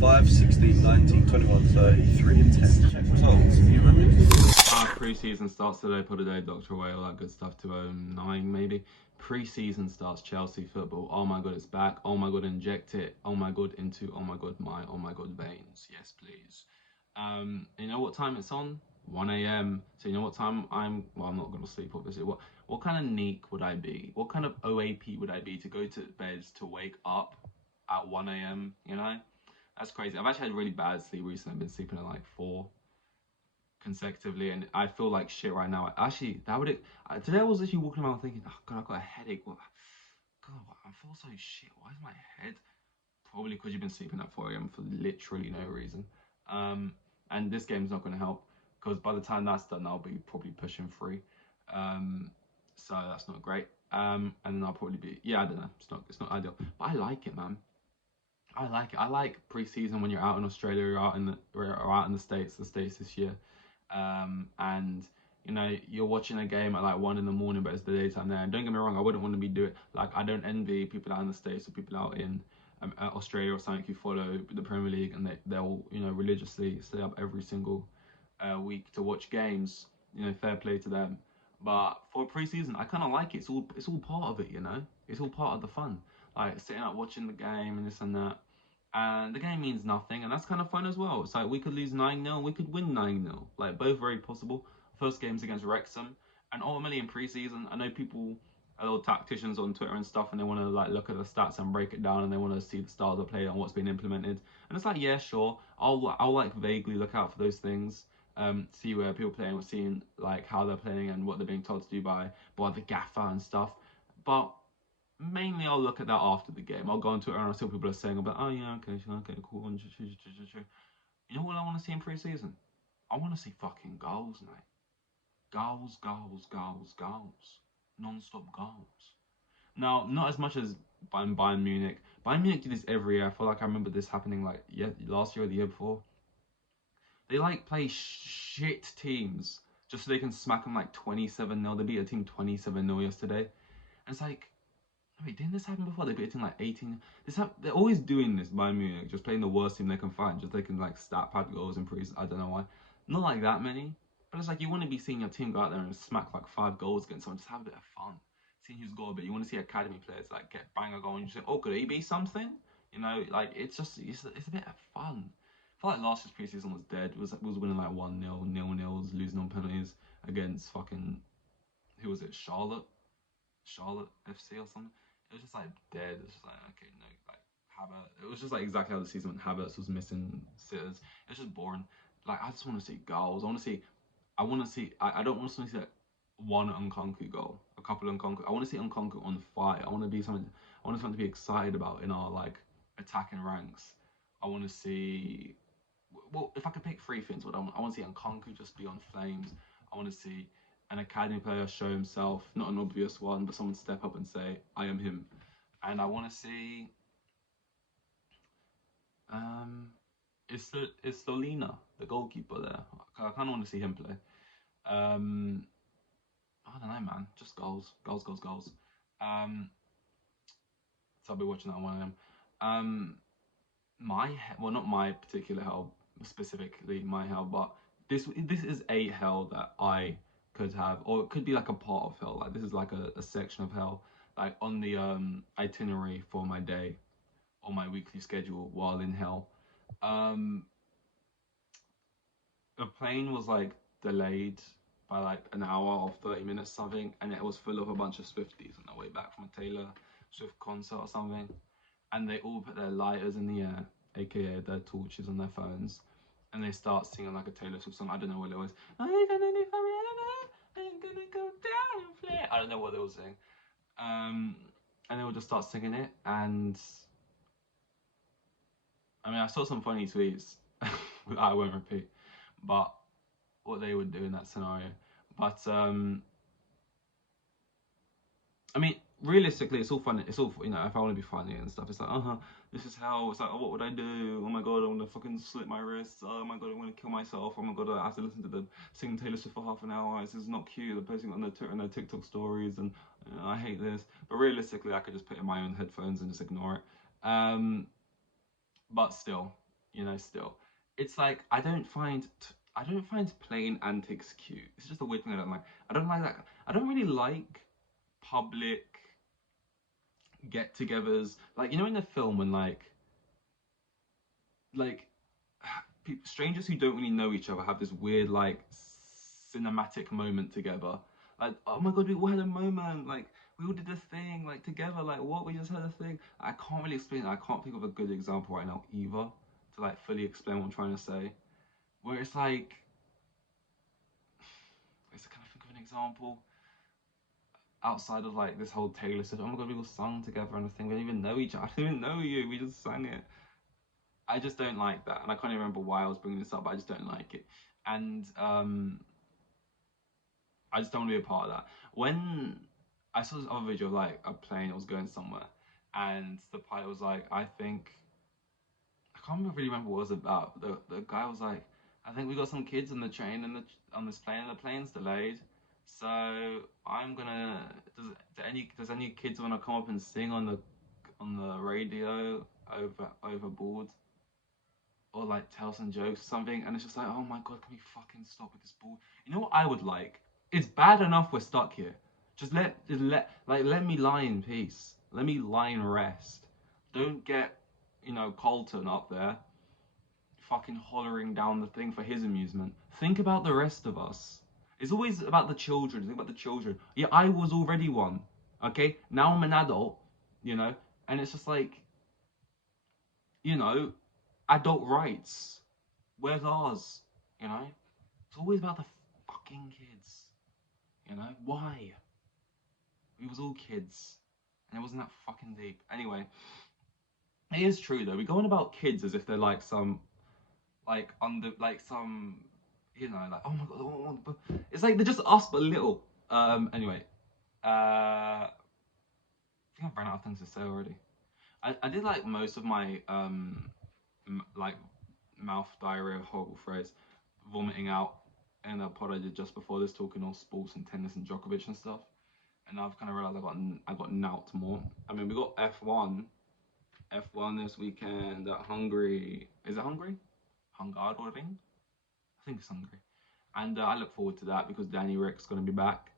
5, 16, 19, 21, 30, 3 and 10. Check results. You remember? Pre-season starts today, put a day, Dr. Away, all that good stuff, 209 maybe. Pre-season starts, Chelsea football. Oh my god, it's back. Oh my god, inject it. Oh my god, into, oh my god, oh my god, veins. Yes, please. You know what time it's on? 1 a.m. So you know what time I'm not gonna sleep obviously. What kind of neek would I be? What kind of OAP would I be to go to bed to wake up at 1 a.m, you know? That's crazy. I've actually had really bad sleep recently. I've been sleeping at like 4 consecutively, and I feel like shit right now. Actually, today I was actually walking around thinking, oh god, I've got a headache. God, I feel so shit. Why is my head? Probably because you've been sleeping at 4 a.m. for literally no reason. And this game's not going to help, because by the time that's done, I'll be probably pushing 3. So that's not great. And then I'll probably be, yeah, I don't know. It's not ideal, but I like it, man. I like it. I like pre-season when you're out in Australia, or out in the States this year. And you know, you're watching a game at like 1 in the morning, but it's the daytime there. And don't get me wrong, I wouldn't want to be doing, like, I don't envy people out in the States or people out in Australia or something who follow the Premier League, and they'll, you know, religiously stay up every single week to watch games. You know, fair play to them. But for pre-season, I kind of like it. It's all part of it, you know. It's all part of the fun. Like sitting up watching the game and this and that. And the game means nothing, and that's kind of fun as well. It's like we could lose 9-0, we could win 9-0. Like, both very possible. First game's against Wrexham, and ultimately in pre-season, I know people, little tacticians on Twitter and stuff, and they want to like look at the stats and break it down, and they want to see the styles of play and what's been implemented. And it's like, yeah, sure, I'll like vaguely look out for those things, see where people are playing, seeing like how they're playing and what they're being told to do by the gaffer and stuff. But mainly I'll look at that after the game. I'll go on Twitter and I'll see what people are saying about, oh yeah, okay, cool. You know what I want to see in pre-season? I want to see fucking goals, mate. Goals. Non-stop goals. Now, not as much as Bayern Munich. Bayern Munich do this every year. I feel like I remember this happening like last year or the year before. They like play shit teams just so they can smack them like 27-0. They beat a team 27-0 yesterday. And it's like, wait, didn't this happen before? They beat a team like 18. They're always doing this, Bayern Munich, just playing the worst team they can find, just so they can like stat pad goals and praise. I don't know why. Not like that many, but it's like you want to be seeing your team go out there and smack like 5 goals against someone. Just have a bit of fun, seeing who's got a bit. You want to see academy players like get bang a goal and you say, oh, could he be something? You know, like it's a bit of fun. I feel like last year's preseason was dead. It was winning like 1-0, 0-0s, losing on penalties against fucking, who was it? Charlotte FC or something. It was just like dead. It's just like, okay, no, like Havertz. It was just like exactly how the season went. Havertz was missing sitters. It's just boring. Like, I just want to see goals. I don't want to see like one Nkunku goal, a couple of Nkunku. I want to see Nkunku on fire. I want something to be excited about in our like attacking ranks. I want to see. Well, if I could pick 3 things, I want to see Nkunku just be on flames. I want to see an academy player show himself, not an obvious one, but someone step up and say, I am him. And I want to see it's Solina, the goalkeeper there. I kind of want to see him play. I don't know, man. Just goals. So I'll be watching that one. Not my particular hell, specifically my hell, but this is a hell that I could have, or it could be like a part of hell. Like, this is like a section of hell, like on the itinerary for my day or my weekly schedule while in hell. The plane was like delayed by like an hour or 30 minutes something, and it was full of a bunch of Swifties on their way back from a Taylor Swift concert or something, and they all put their lighters in the air, aka their torches on their phones, and they start singing like a Taylor Swift song. I don't know what it was. Are you gonna live forever? I'm gonna go down and play. I don't know what they were saying. And they would just start singing it, and I mean, I saw some funny tweets that I won't repeat, but what they would do in that scenario. But I mean, realistically, it's all fun. It's all, you know, if I want to be funny and stuff, it's like, this is how. It's like, oh, what would I do? Oh my god, I want to fucking slit my wrists. Oh my god, I want to kill myself. Oh my god, I have to listen to them sing Taylor Swift for half an hour. This is not cute. They're posting on their Twitter and their TikTok stories, and you know, I hate this. But realistically, I could just put in my own headphones and just ignore it. But still, you know. Still, it's like I don't find playing antics cute. It's just a weird thing I don't like. I don't like that. I don't really like public get-togethers. Like, you know, in the film when like strangers who don't really know each other have this weird like cinematic moment together. Like, oh my god, we all had a moment. Like, we all did a thing like together. Like, what, we just had a thing. I can't really explain it. I can't think of a good example right now either to like fully explain what I'm trying to say. Where it's like, can I think of an example outside of like this whole Taylor Swift? Oh my god, we all sung together and a thing. We didn't even know each other. I didn't even know you. We just sang it. I just don't like that, and I can't even remember why I was bringing this up. But I just don't like it, and I just don't want to be a part of that. When I saw this other video of like a plane that was going somewhere, and the pilot was like, I can't really remember what it was about. The guy was like, I think we got some kids on the train and on this plane, and the plane's delayed. So I'm gonna. Does any kids want to come up and sing on the radio overboard? Or like tell some jokes or something, and it's just like, oh my god, can we fucking stop with this bull? You know what I would like? It's bad enough we're stuck here. Let me lie in peace. Let me lie and rest. Don't get, Colton up there fucking hollering down the thing for his amusement. Think about the rest of us. It's always about the children. Think about the children. Yeah, I was already one. Okay, now I'm an adult. You know, and it's just like, you know, adult rights. Where's ours? You know? It's always about the fucking kids. You know? Why? We was all kids. And it wasn't that fucking deep. Anyway, it is true though. We go on about kids as if they're like some some like, oh my god, it's like they're just us but little. Anyway. I think I've run out of things to say already. I did like most of my like mouth diarrhea, horrible phrase, vomiting out in a pod I did just before this, talking all sports and tennis and Djokovic and stuff. And now I've kind of realized I got nout more. I mean, we got F1 this weekend at Hungary. Is it Hungary? Hungaroring? I think it's Hungary. And I look forward to that because Danny Rick's going to be back,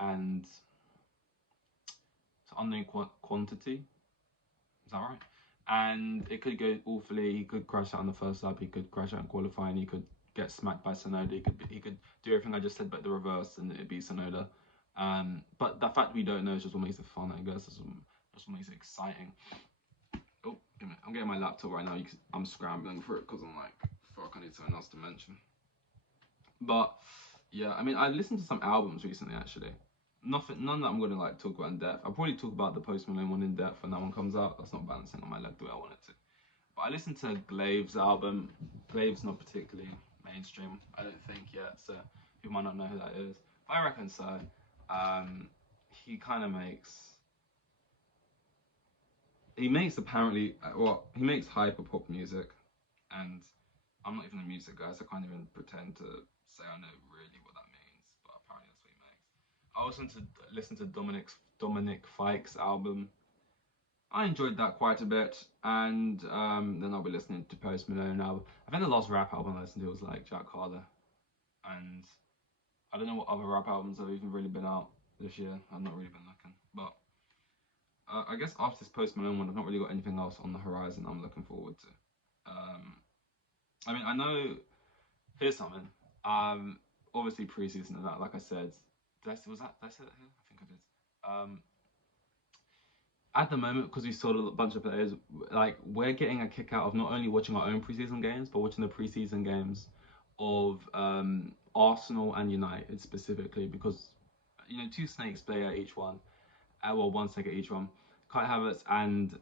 and it's unknown quantity. Is that right? And it could go awfully. He could crash out on the first lap. He could crash out in qualifying. He could get smacked by Sonoda. He could do everything I just said, but the reverse, and it'd be Sonoda. But the fact we don't know is just what makes it fun, I guess. That's what makes it exciting. Oh, I'm getting my laptop right now. I'm scrambling for it because I'm like, fuck, I need something else to mention. But yeah, I mean, I listened to some albums recently actually. None that I'm gonna like talk about in depth. I'll probably talk about the Post Malone one in depth when that one comes out. That's not balancing on my leg the way I want it to. But I listened to Glave's album. Glave's not particularly mainstream, I don't think yet, so people might not know who that is. But I reckon so. He kind of he makes hyper pop music, and I'm not even a music guy, so I can't even pretend to say I know really what that means. But apparently that's what he makes. I also listen to Dominic Fike's album. I enjoyed that quite a bit, and then I'll be listening to Post Malone album. I think the last rap album I listened to was like Jack Harlow, and I don't know what other rap albums have even really been out this year. I've not really been looking, but I guess after this Post Malone one, I've not really got anything else on the horizon I'm looking forward to. I mean, I know. Here's something. Obviously preseason and that, like I said, did I say that here? I think I did. At the moment, because we sold a bunch of players, like we're getting a kick out of not only watching our own preseason games, but watching the preseason games of Arsenal and United specifically, because two snakes play at each one. Well, one snake at each one. Kai Havertz and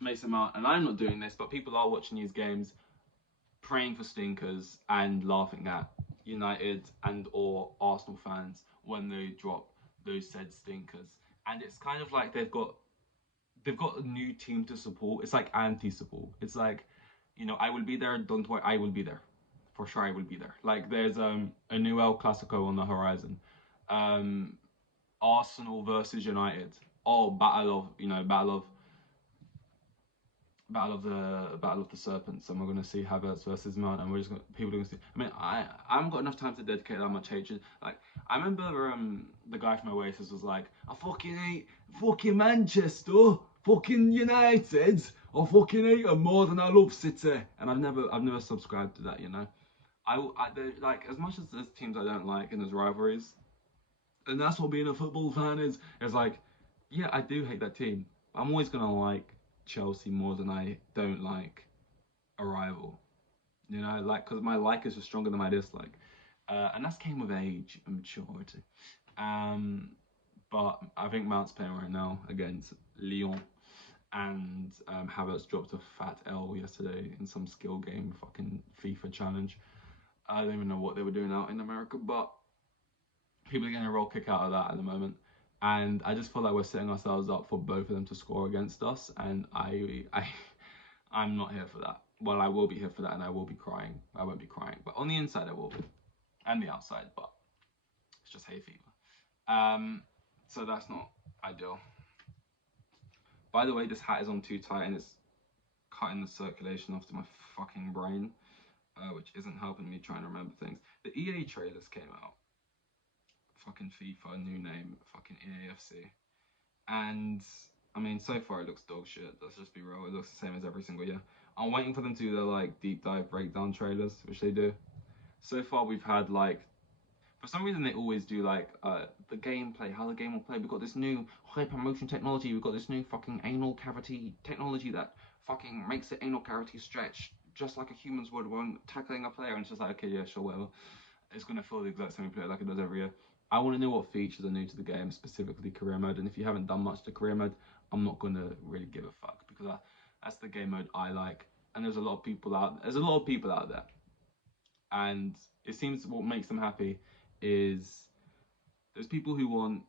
Mason Mount, and I'm not doing this, but people are watching these games, praying for stinkers and laughing at United and or Arsenal fans when they drop those said stinkers. And it's kind of like they've got a new team to support. It's like anti-support. It's like, I will be there. Don't worry, I will be there. For sure, I will be there. Like there's a new El Clasico on the horizon. Arsenal versus United. Oh, battle Battle of the Serpents, and we're gonna see Havertz versus Mount, and we're just gonna, people are gonna see. I mean, I haven't got enough time to dedicate that much hatred. Like, I remember the guy from Oasis was like, I fucking hate fucking Manchester, fucking United, I fucking hate them more than I love City, and I've never subscribed to that, you know. Like, as much as there's teams I don't like and there's rivalries, and that's what being a football fan is. It's like, yeah, I do hate that team. I'm always gonna like Chelsea more than I don't like a rival. You know, like, because my like is just stronger than my dislike, and that's came with age and maturity. Um, but I think Mount's playing right now against Lyon, and Havertz dropped a fat L yesterday in some skill game, fucking FIFA challenge. I don't even know what they were doing out in America, but people are getting a roll kick out of that at the moment. And I just feel like we're setting ourselves up for both of them to score against us, and I'm not here for that. Well, I will be here for that, and I will be crying. I won't be crying, but on the inside I will be, and the outside. But it's just hay fever. So that's not ideal. By the way, this hat is on too tight, and it's cutting the circulation off to my fucking brain, which isn't helping me trying to remember things. The EA trailers came out. Fucking FIFA, new name, fucking EAFC. And I mean, so far it looks dog shit. Let's just be real. It looks the same as every single year. I'm waiting for them to do their like deep dive breakdown trailers, which they do. So far we've had like, for some reason they always do like the gameplay, how the game will play. We've got this new hyper motion technology. We've got this new fucking anal cavity technology that fucking makes the anal cavity stretch just like a human's would when tackling a player. And it's just like, okay, yeah, sure, whatever. It's gonna feel the exact same play like it does every year. I want to know what features are new to the game, specifically career mode. And if you haven't done much to career mode, I'm not gonna really give a fuck because that's the game mode I like. And there's a lot of people out. There's a lot of people out there, and it seems what makes them happy is there's people who want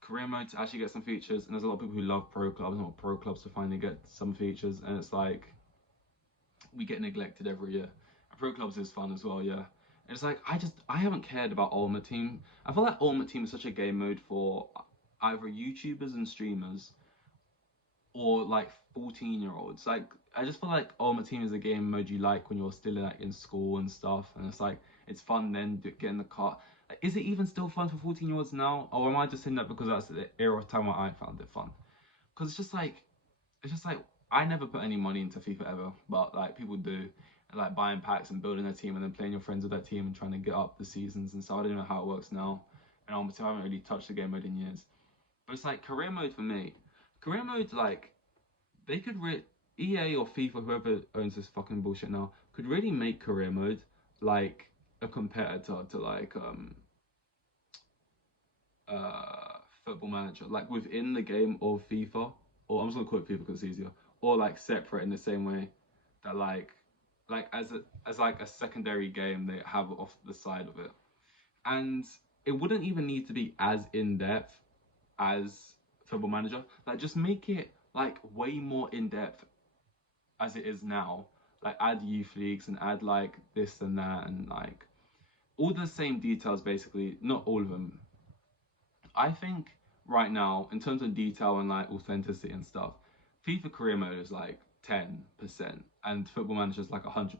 career mode to actually get some features, and there's a lot of people who love pro clubs and want pro clubs to finally get some features. And it's like we get neglected every year. And pro clubs is fun as well, yeah. It's like I haven't cared about Ultimate Team. I feel like Ultimate Team is such a game mode for either YouTubers and streamers or like 14-year-olds. Like I just feel like Ultimate Team is a game mode you like when you're still like in school and stuff, and it's like it's fun then getting the car. Like, is it even still fun for 14-year-olds now, or am I just saying that because that's the era of time where I found it fun? Because it's just like I never put any money into FIFA ever, but like people do, like buying packs and building a team and then playing your friends with that team and trying to get up the seasons and so I don't know how it works now. And obviously I haven't really touched the game mode in years. But it's like career mode for me. Career mode, like they could EA or FIFA, whoever owns this fucking bullshit now, could really make career mode like a competitor to like Football Manager, like within the game of FIFA, or I'm just gonna call it FIFA because it's easier, or like separate in the same way that like as like a secondary game they have off the side of it, and it wouldn't even need to be as in depth as Football Manager. Like just make it like way more in depth as it is now. Like add youth leagues and add like this and that and like all the same details basically. Not all of them. I think right now, in terms of detail and like authenticity and stuff, FIFA career mode is like 10% and Football Manager is like 100%.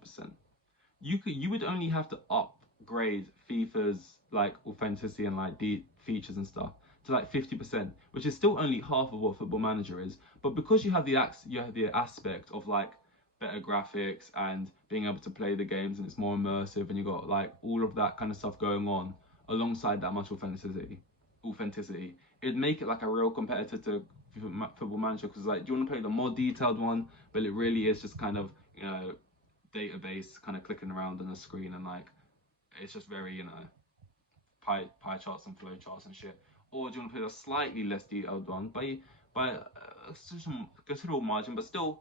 You would only have to upgrade FIFA's like authenticity and like deep features and stuff to like 50%, which is still only half of what Football Manager is. But because you have the aspect of like better graphics and being able to play the games and it's more immersive and you got like all of that kind of stuff going on alongside that much authenticity, it'd make it like a real competitor to Football Manager because like do you want to play the more detailed one, but it really is just kind of database kind of clicking around on the screen and like it's just very pie charts and flow charts and shit, or do you want to play a slightly less detailed one by a considerable margin but still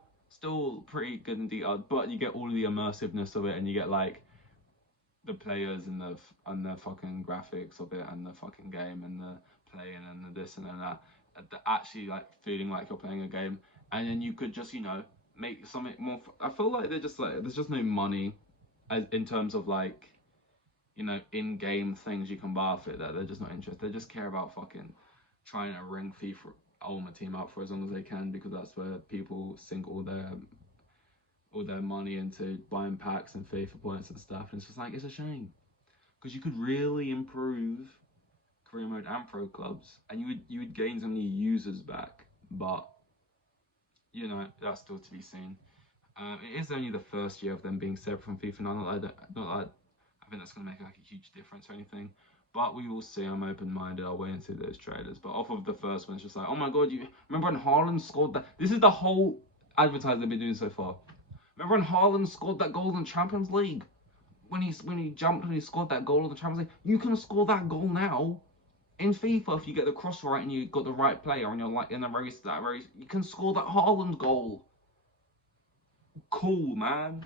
pretty good and detailed, but you get all the immersiveness of it and you get like the players and the fucking graphics of it and the fucking game and the playing and the this and that actually like feeling like you're playing a game. And then you could just make something more. I feel like there's just no money as in terms of like in-game things you can buy off it, that they're just not interested. They just care about fucking trying to ring FIFA Ultimate Team out for as long as they can because that's where people sink all their all their money into buying packs and FIFA points and stuff. And it's just like, it's a shame. Because you could really improve career mode and pro clubs, and you would gain so many users back. But you know, that's still to be seen. It is only the first year of them being separate from FIFA 9. Not that I think that's going to make like a huge difference or anything. But we will see. I'm open-minded. I'll wait and see those trailers. But off of the first one, it's just like, oh my god, you remember when Haaland scored that? This is the whole advertising they've been doing so far. Remember when Haaland scored that goal in the Champions League? When he jumped and he scored that goal in the Champions League? You can score that goal now in FIFA if you get the cross right and you got the right player and you're like in a race, you can score that Haaland goal. Cool, man.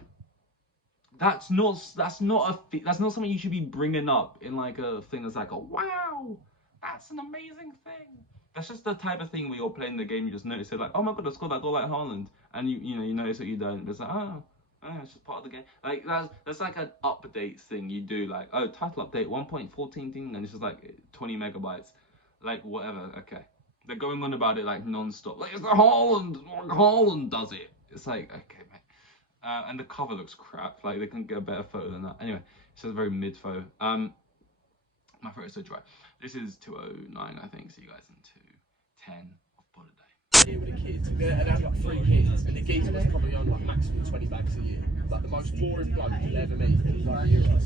That's not something you should be bringing up in like a thing that's like, oh wow, that's an amazing thing. That's just the type of thing where you're playing the game, you just notice it, like, oh my god, I scored that goal like Haaland, and you notice that you don't. It's like, oh, it's just part of the game. Like that's like an update thing you do, like, oh, title update 1.14 thing, and it's just like 20 megabytes, like whatever. Okay, they're going on about it like non-stop. Like, it's the Haaland does it. It's like, okay, mate. And the cover looks crap. Like, they couldn't get a better photo than that. Anyway, it's just a very mid photo. My throat is so dry. This is 209, I think. See you guys in 210 of Pod a Day. Here with the kids, and they have like 3 kids, and the geezer was probably on like maximum 20 bags a year. Like the most boring bloke you'll ever meet. He was like,